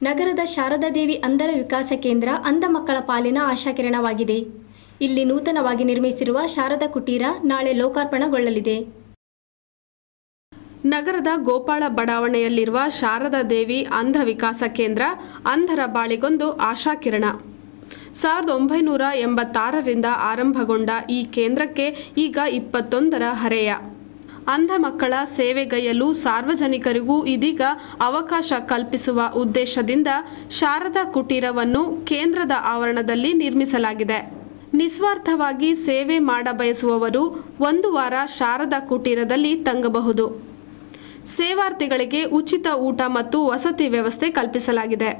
ನಗರದ ಶಾರದಾದೇವಿ ಅಂಧರ ವಿಕಾಸ ಕೇಂದ್ರ ಅಂಧ ಮಕ್ಕಳ ಪಾಲಿನ ಆಶಾಕಿರಣವಾಗಿದೆ. ಇಲ್ಲಿ ನೂತನವಾಗಿ ನಿರ್ಮಿಸಿರುವ ಶಾರದಾ ಕುಟೀರ ನಾಳೆ ಲೋಕಾರ್ಪಣೆಗೊಳ್ಳಲಿದೆ. ನಗರದ ಗೋಪಾಳ ಬಡಾವಣೆಯಲ್ಲಿರುವ ಶಾರದಾದೇವಿ ಅಂಧ ವಿಕಾಸ ಕೇಂದ್ರ ಅಂಧರ ಬಾಳಿಗೊಂದು ಆಶಾಕಿರಣ. 1986ರಿಂದ ಆರಂಭಗೊಂಡ ಈ ಕೇಂದ್ರಕ್ಕೆ ಈಗ 21ರ ಹರೆಯ. ಅಂಧ ಮಕ್ಕಳ ಸೇವೆಗೈಯಲು ಸಾರ್ವಜನಿಕರಿಗೂ ಇದೀಗ ಅವಕಾಶ ಕಲ್ಪಿಸುವ ಉದ್ದೇಶದಿಂದ ಶಾರದಾ ಕುಟೀರವನ್ನು ಕೇಂದ್ರದ ಆವರಣದಲ್ಲಿ ನಿರ್ಮಿಸಲಾಗಿದೆ. ನಿಸ್ವಾರ್ಥವಾಗಿ ಸೇವೆ ಮಾಡಬಯಸುವವರು 1 ವಾರ ಶಾರದಾ ಕುಟೀರದಲ್ಲಿ ತಂಗಬಹುದು. ಸೇವಾರ್ಥಿಗಳಿಗೆ ಉಚಿತ ಊಟ ಮತ್ತು ವಸತಿ ವ್ಯವಸ್ಥೆ ಕಲ್ಪಿಸಲಾಗಿದೆ.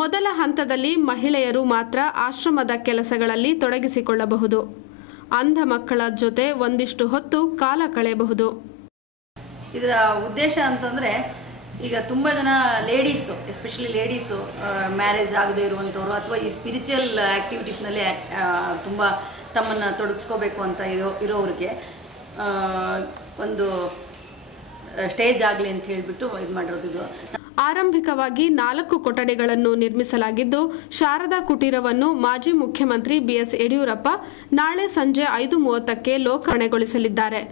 ಮೊದಲ ಹಂತದಲ್ಲಿ ಮಹಿಳೆಯರು ಮಾತ್ರ ಆಶ್ರಮದ ಕೆಲಸಗಳಲ್ಲಿ ತೊಡಗಿಸಿಕೊಳ್ಳಬಹುದು. ಅಂಧ ಮಕ್ಕಳ ಜೊತೆ ಒಂದಿಷ್ಟು ಹೊತ್ತು ಕಾಲ ಕಳೆಯಬಹುದು. ಇದರ ಉದ್ದೇಶ ಅಂತಂದರೆ, ಈಗ ತುಂಬ ಜನ ಲೇಡೀಸು, ಎಸ್ಪೆಷಲಿ ಲೇಡೀಸು ಮ್ಯಾರೇಜ್ ಆಗದೇ ಇರುವಂಥವ್ರು ಅಥವಾ ಈ ಸ್ಪಿರಿಚುವಲ್ ಆ್ಯಕ್ಟಿವಿಟೀಸ್ನಲ್ಲಿ ತುಂಬ ತಮ್ಮನ್ನು ತೊಡಗಿಸ್ಕೋಬೇಕು ಅಂತ ಇರೋರಿಗೆ ಒಂದು ಸ್ಟೇಜ್ ಆಗಲಿ ಅಂತ ಹೇಳಿಬಿಟ್ಟು ಇದು ಮಾಡಿರೋದು. ಇದು ಆರಂಭಿಕವಾಗಿ 4 ಕೊಠಡಿಗಳನ್ನು ನಿರ್ಮಿಸಲಾಗಿದ್ದು, ಶಾರದಾ ಕುಟೀರವನ್ನು ಮಾಜಿ ಮುಖ್ಯಮಂತ್ರಿ BS ಯಡಿಯೂರಪ್ಪ ನಾಳೆ ಸಂಜೆ 5:30ಕ್ಕೆ ಲೋಕಾರ್ಪಣೆಗೊಳಿಸಲಿದ್ದಾರೆ.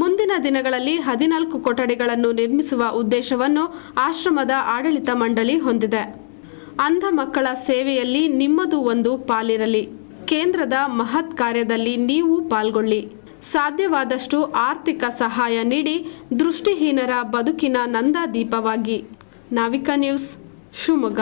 ಮುಂದಿನ ದಿನಗಳಲ್ಲಿ 14 ಕೊಠಡಿಗಳನ್ನು ನಿರ್ಮಿಸುವ ಉದ್ದೇಶವನ್ನು ಆಶ್ರಮದ ಆಡಳಿತ ಮಂಡಳಿ ಹೊಂದಿದೆ. ಅಂಧ ಮಕ್ಕಳ ಸೇವೆಯಲ್ಲಿ ನಿಮ್ಮದು ಒಂದು ಪಾಲಿರಲಿ. ಕೇಂದ್ರದ ಮಹತ್ ಕಾರ್ಯದಲ್ಲಿ ನೀವು ಪಾಲ್ಗೊಳ್ಳಿ. ಸಾಧ್ಯವಾದಷ್ಟು ಆರ್ಥಿಕ ಸಹಾಯ ನೀಡಿ ದೃಷ್ಟಿಹೀನರ ಬದುಕಿನ ನಂದಾದೀಪವಾಗಿ. ನಾವಿಕಾ ನ್ಯೂಸ್, ಶಿವಮೊಗ್ಗ.